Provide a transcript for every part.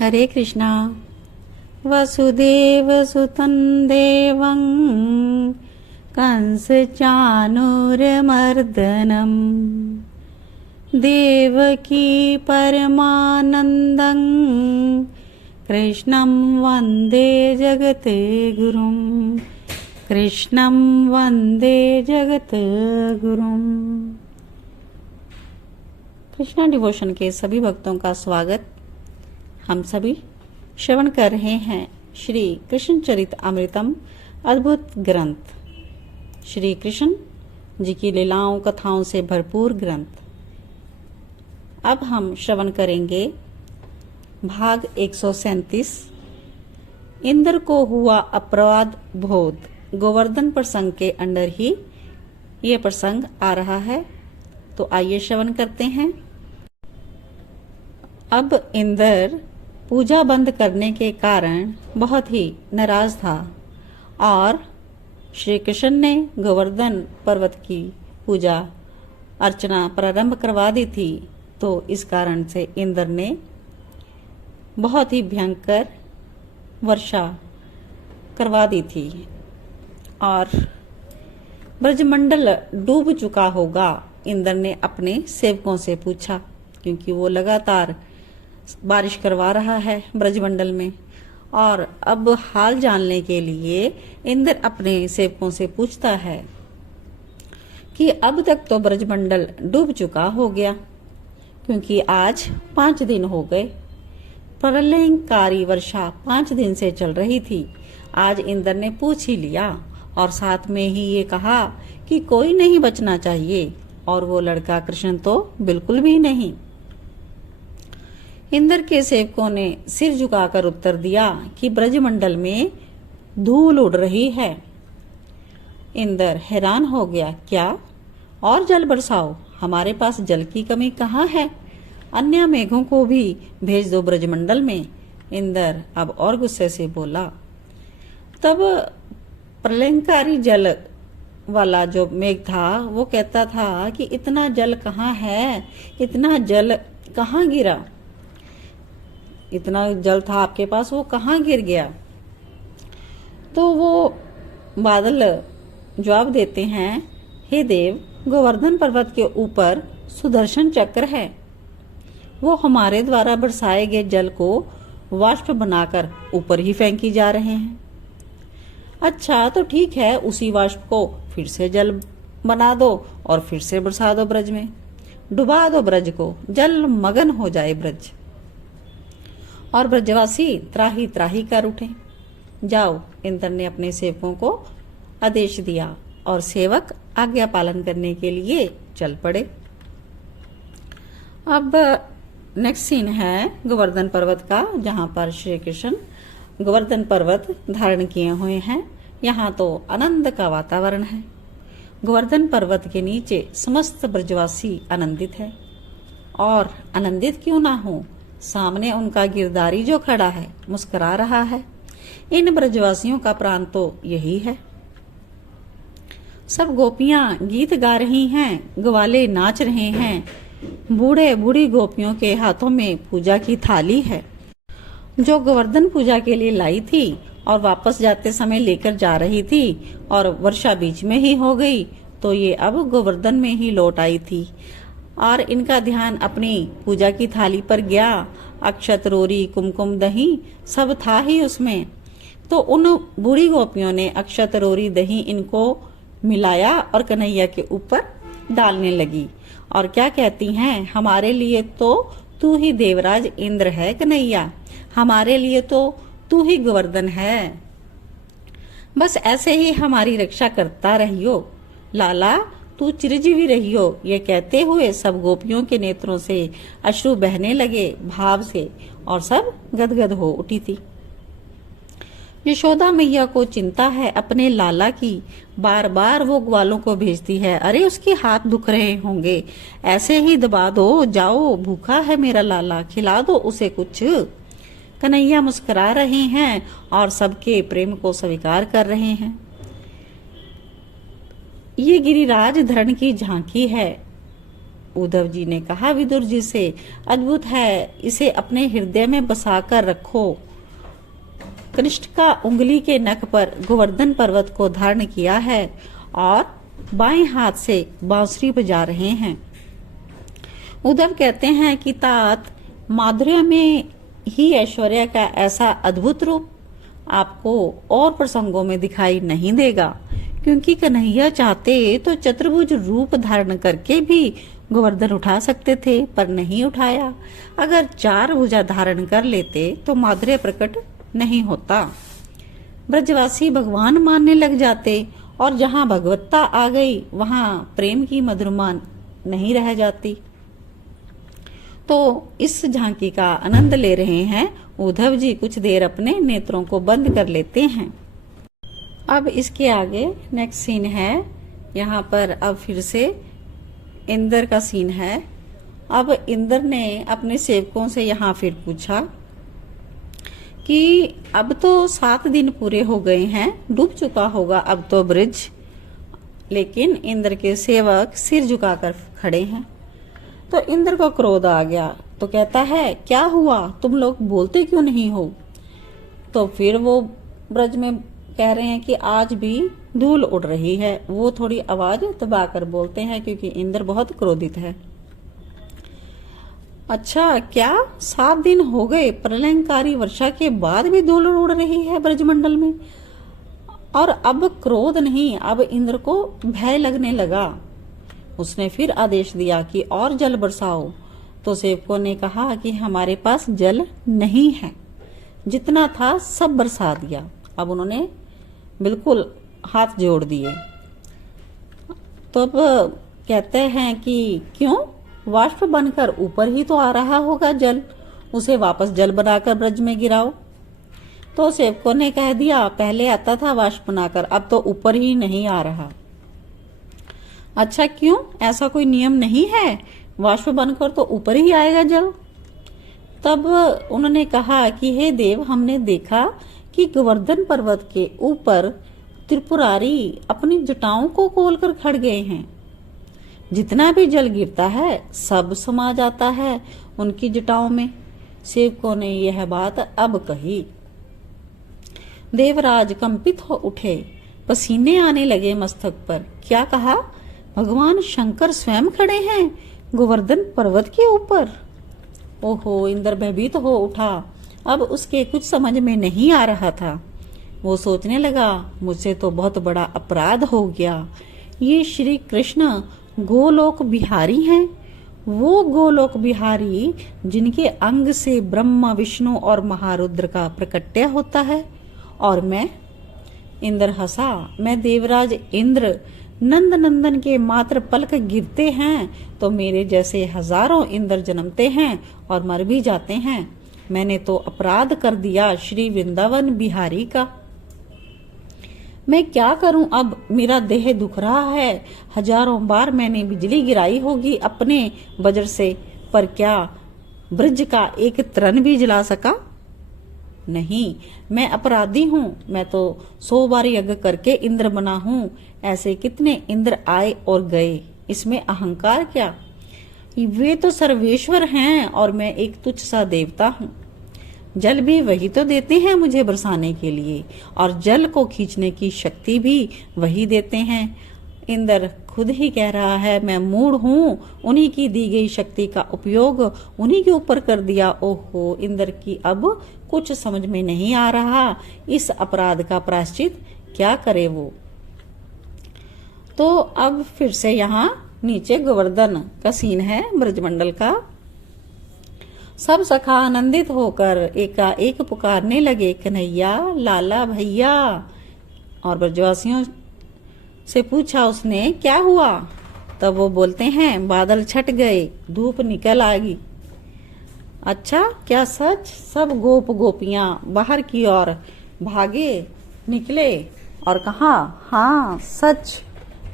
हरे कृष्णा। वसुदेवसुतं देवं कंसचाणूरमर्दनं देवकी परमानन्दं कृष्णं वन्दे जगद्गुरुं। कृष्णं वन्दे जगद्गुरुं। कृष्णा डिवोशन के सभी भक्तों का स्वागत। हम सभी श्रवण कर रहे हैं श्री कृष्ण चरित अमृतम, अद्भुत ग्रंथ, श्री कृष्ण जी की लीलाओं कथाओं से भरपूर ग्रंथ। अब हम श्रवण करेंगे भाग 137, इंद्र को हुआ अपराध बोध। गोवर्धन प्रसंग के अंडर ही ये प्रसंग आ रहा है, तो आइए श्रवण करते हैं। अब इंद्र पूजा बंद करने के कारण बहुत ही नाराज था और श्री कृष्ण ने गोवर्धन पर्वत की पूजा अर्चना प्रारंभ करवा दी थी। तो इस कारण से इंद्र ने बहुत ही भयंकर वर्षा करवा दी थी और ब्रजमंडल डूब चुका होगा। इंद्र ने अपने सेवकों से पूछा, क्योंकि वो लगातार बारिश करवा रहा है ब्रजमंडल में, और अब हाल जानने के लिए इंद्र अपने सेवकों से पूछता है कि अब तक तो ब्रजमंडल डूब चुका हो गया, क्योंकि आज 5 दिन हो गए। प्रलयंकारी वर्षा 5 दिन से चल रही थी। आज इंद्र ने पूछ ही लिया और साथ में ही ये कहा कि कोई नहीं बचना चाहिए, और वो लड़का कृष्ण तो बिल्कुल भी नहीं। इंद्र के सेवकों ने सिर झुकाकर उत्तर दिया कि ब्रजमंडल में धूल उड़ रही है। इंद्र हैरान हो गया, क्या? और जल बरसाओ, हमारे पास जल की कमी कहाँ है? अन्य मेघों को भी भेज दो ब्रजमंडल में। इंद्र अब और गुस्से से बोला। तब प्रलयंकारी जल वाला जो मेघ था वो कहता था कि इतना जल कहाँ है, इतना जल कहाँ गिरा? इतना जल था आपके पास, वो कहाँ गिर गया? तो वो बादल जवाब देते हैं, हे देव, गोवर्धन पर्वत के ऊपर सुदर्शन चक्र है। वो हमारे द्वारा बरसाए गए जल को वाष्प बनाकर ऊपर ही फेंकी जा रहे हैं। अच्छा, तो ठीक है, उसी वाष्प को फिर से जल बना दो और फिर से बरसा दो ब्रज में, डुबा दो ब्रज को, जल मगन हो जाए ब्रज, और ब्रजवासी त्राही त्राही कर उठे। जाओ, इंद्र ने अपने सेवकों को आदेश दिया और सेवक आज्ञा पालन करने के लिए चल पड़े। अब नेक्स्ट सीन है गोवर्धन पर्वत का, जहाँ पर श्री कृष्ण गोवर्धन पर्वत धारण किए हुए हैं। यहाँ तो आनंद का वातावरण है। गोवर्धन पर्वत के नीचे समस्त ब्रजवासी आनंदित है, और आनंदित क्यों ना हो, सामने उनका गिरधारी जो खड़ा है मुस्कुरा रहा है। इन ब्रजवासियों का प्राण तो यही है। सब गोपियां गीत गा रही हैं, ग्वाले नाच रहे हैं, बूढ़े बूढ़ी गोपियों के हाथों में पूजा की थाली है, जो गोवर्धन पूजा के लिए लाई थी और वापस जाते समय लेकर जा रही थी, और वर्षा बीच में ही हो गई, तो ये अब गोवर्धन में ही लौट आई थी और इनका ध्यान अपनी पूजा की थाली पर गया। अक्षत, रोरी, कुमकुम, दही सब था ही उसमें। तो उन बूढ़ी गोपियों ने अक्षत, रोरी, दही इनको मिलाया और कन्हैया के ऊपर डालने लगी, और क्या कहती हैं, हमारे लिए तो तू ही देवराज इंद्र है कन्हैया, हमारे लिए तो तू ही गोवर्धन है, बस ऐसे ही हमारी रक्षा करता रहियो लाला, तू चिरंजीवी रहियो। ये कहते हुए सब गोपियों के नेत्रों से अश्रु बहने लगे भाव से, और सब गदगद हो उठी थी। यशोदा मैया को चिंता है अपने लाला की, बार बार वो ग्वालों को भेजती है, अरे उसके हाथ दुख रहे होंगे, ऐसे ही दबा दो, जाओ, भूखा है मेरा लाला, खिला दो उसे कुछ। कन्हैया मुस्कुरा रहे हैं और सबके प्रेम को स्वीकार कर रहे हैं। ये गिरिराज धरण की झांकी है। उद्धव जी ने कहा विदुर जी से, अद्भुत है, इसे अपने हृदय में बसाकर रखो। कनिष्ठ का उंगली के नख पर गोवर्धन पर्वत को धारण किया है और बाएं हाथ से बांसुरी बजा रहे हैं। उद्धव कहते हैं कि तात, माधुर्य में ही ऐश्वर्य का ऐसा अद्भुत रूप आपको और प्रसंगों में दिखाई नहीं देगा, क्योंकि कन्हैया चाहते तो चतुर्भुज रूप धारण करके भी गोवर्धन उठा सकते थे, पर नहीं उठाया। अगर 4 भुजा धारण कर लेते तो माधुर्य प्रकट नहीं होता, ब्रजवासी भगवान मानने लग जाते, और जहाँ भगवत्ता आ गई वहाँ प्रेम की मधुरमा नहीं रह जाती। तो इस झांकी का आनंद ले रहे हैं उद्धव जी। कुछ देर अपने नेत्रों को बंद कर लेते हैं। अब इसके आगे नेक्स्ट सीन है, यहाँ पर अब फिर से इंद्र का सीन है। अब इंद्र ने अपने सेवकों से यहाँ फिर पूछा कि अब तो 7 दिन पूरे हो गए हैं, डूब चुका होगा अब तो ब्रिज। लेकिन इंद्र के सेवक सिर झुकाकर खड़े हैं। तो इंद्र को क्रोध आ गया, तो कहता है, क्या हुआ, तुम लोग बोलते क्यों नहीं हो? तो फिर वो ब्रज में कह रहे हैं कि आज भी धूल उड़ रही है। वो थोड़ी आवाज दबाकर बोलते हैं क्योंकि इंद्र बहुत क्रोधित है। अच्छा, क्या 7 दिन हो गए प्रलयंकारी वर्षा के बाद भी धूल उड़ रही है ब्रजमंडल में? और अब क्रोध नहीं, अब इंद्र को भय लगने लगा। उसने फिर आदेश दिया कि और जल बरसाओ। तो सेवकों ने कहा कि हमारे पास जल नहीं है, जितना था सब बरसा दिया। अब उन्होंने बिल्कुल हाथ जोड़ दिए। तो अब कहते हैं कि क्यों, वाष्प बनकर ऊपर ही तो आ रहा होगा जल, उसे वापस जल बनाकर ब्रज में गिराओ। तो सेवकों ने कह दिया, पहले आता था वाष्प बनाकर, अब तो ऊपर ही नहीं आ रहा। अच्छा, क्यों, ऐसा कोई नियम नहीं है, वाष्प बनकर तो ऊपर ही आएगा जल? तब उन्होंने कहा कि हे देव, हमने देखा कि गोवर्धन पर्वत के ऊपर त्रिपुरारी अपनी जटाओं को खोलकर खड़ गए हैं। जितना भी जल गिरता है सब समा जाता है उनकी जटाओं में। सेवकों ने यह बात अब कही। देवराज कंपित हो उठे, पसीने आने लगे मस्तक पर। क्या कहा, भगवान शंकर स्वयं खड़े हैं गोवर्धन पर्वत के ऊपर। ओहो, इंद्र भयभीत हो उठा। अब उसके कुछ समझ में नहीं आ रहा था। वो सोचने लगा, मुझसे तो बहुत बड़ा अपराध हो गया। ये श्री कृष्ण गोलोक बिहारी हैं, वो गोलोक बिहारी जिनके अंग से ब्रह्मा विष्णु और महारुद्र का प्रकट्य होता है, और मैं। इंद्र हंसा, मैं देवराज इंद्र नंद नंदन के मात्र पलक गिरते हैं तो मेरे जैसे हजारों इंद्र जन्मते हैं और मर भी जाते हैं। मैंने तो अपराध कर दिया श्री वृंदावन बिहारी का। मैं क्या करूं, अब मेरा देह दुख रहा है। हजारों बार मैंने बिजली गिराई होगी अपने वज्र से, पर क्या ब्रज का एक तृण भी जला सका? नहीं, मैं अपराधी हूँ। मैं तो 100 बार यज्ञ करके इंद्र बना हूँ। ऐसे कितने इंद्र आए और गए, इसमें अहंकार क्या? वे तो सर्वेश्वर हैं और मैं एक तुच्छ सा देवता हूँ। जल भी वही तो देते हैं मुझे बरसाने के लिए, और जल को खींचने की शक्ति भी वही देते हैं। इंद्र खुद ही कह रहा है, मैं मूढ़ हूँ, उन्हीं की दी गई शक्ति का उपयोग उन्हीं के ऊपर कर दिया। ओहो, इंद्र की अब कुछ समझ में नहीं आ रहा, इस अपराध का प्रायश्चित क्या करे वो। तो अब फिर से यहाँ नीचे गोवर्धन का सीन है ब्रजमंडल का। सब सखा आनंदित होकर एकाएक पुकारने लगे, कन्हैया, लाला, भैया। और ब्रजवासियों से पूछा उसने, क्या हुआ? तब वो बोलते हैं, बादल छट गए, धूप निकल आएगी। अच्छा, क्या सच? सब गोप गोपियां बाहर की ओर भागे निकले और कहा, हाँ सच,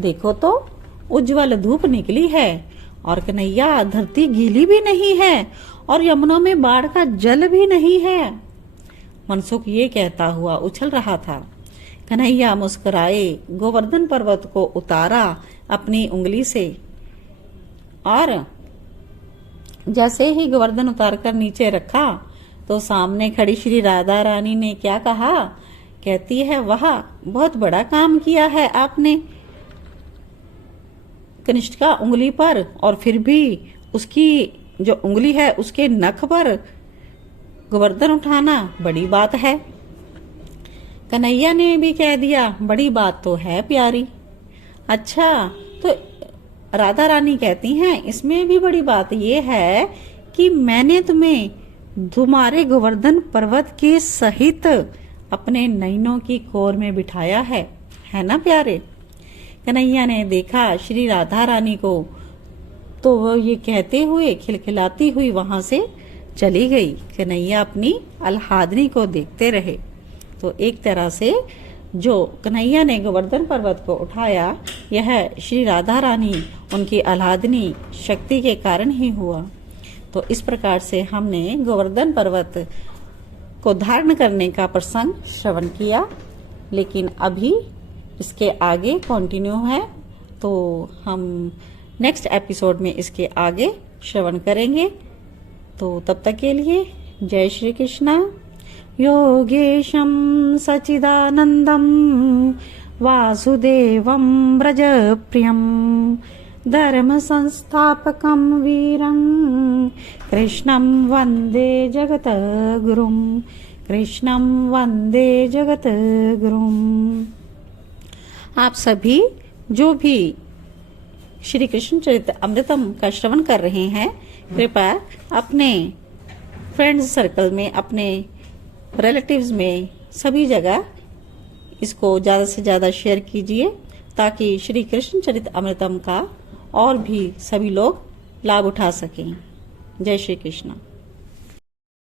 देखो तो उज्जवल धूप निकली है, और कन्हैया धरती गीली भी नहीं है और यमुना में बाढ़ का जल भी नहीं है। मनसुख ये कहता हुआ उछल रहा था। कन्हैया मुस्कुराए, गोवर्धन पर्वत को उतारा अपनी उंगली से और जैसे ही गोवर्धन उतारकर नीचे रखा तो सामने खड़ी श्री राधा रानी ने क्या कहा? कहती है, वाह, बहुत बड़ा काम किया है आपने कनिष्ठिका उंगली पर, और फिर भी उसकी जो उंगली है उसके नख पर गोवर्धन उठाना बड़ी बात है। कन्हैया ने भी कह दिया, बड़ी बात तो है प्यारी। अच्छा, तो राधा रानी कहती हैं, इसमें भी बड़ी बात यह है कि मैंने तुम्हारे गोवर्धन पर्वत के सहित अपने नैनों की कोर में बिठाया है ना प्यारे। कन्हैया ने देखा श्री राधा रानी को तो वो ये कहते हुए खिलखिलाती हुई वहां से चली गई। कन्हैया अपनी आह्लादनी को देखते रहे। तो एक तरह से जो कन्हैया ने गोवर्धन पर्वत को उठाया, यह श्री राधा रानी उनकी आह्लादनी शक्ति के कारण ही हुआ। तो इस प्रकार से हमने गोवर्धन पर्वत को धारण करने का प्रसंग श्रवण किया, लेकिन अभी इसके आगे कंटिन्यू है, तो हम नेक्स्ट एपिसोड में इसके आगे श्रवण करेंगे। तो तब तक के लिए जय श्री कृष्णा। योगेशं सच्चिदानंदं वासुदेवं व्रजप्रियं धर्म संस्थापकं वीरं कृष्णं वंदे जगद्गुरुं, कृष्णं वंदे जगद्गुरुं। आप सभी जो भी श्री कृष्ण चरित्र अमृतम का श्रवण कर रहे हैं, कृपया अपने फ्रेंड्स सर्कल में, अपने रिलेटिव्स में, सभी जगह इसको ज़्यादा से ज़्यादा शेयर कीजिए, ताकि श्री कृष्ण चरित्र अमृतम का और भी सभी लोग लाभ उठा सकें। जय श्री कृष्ण।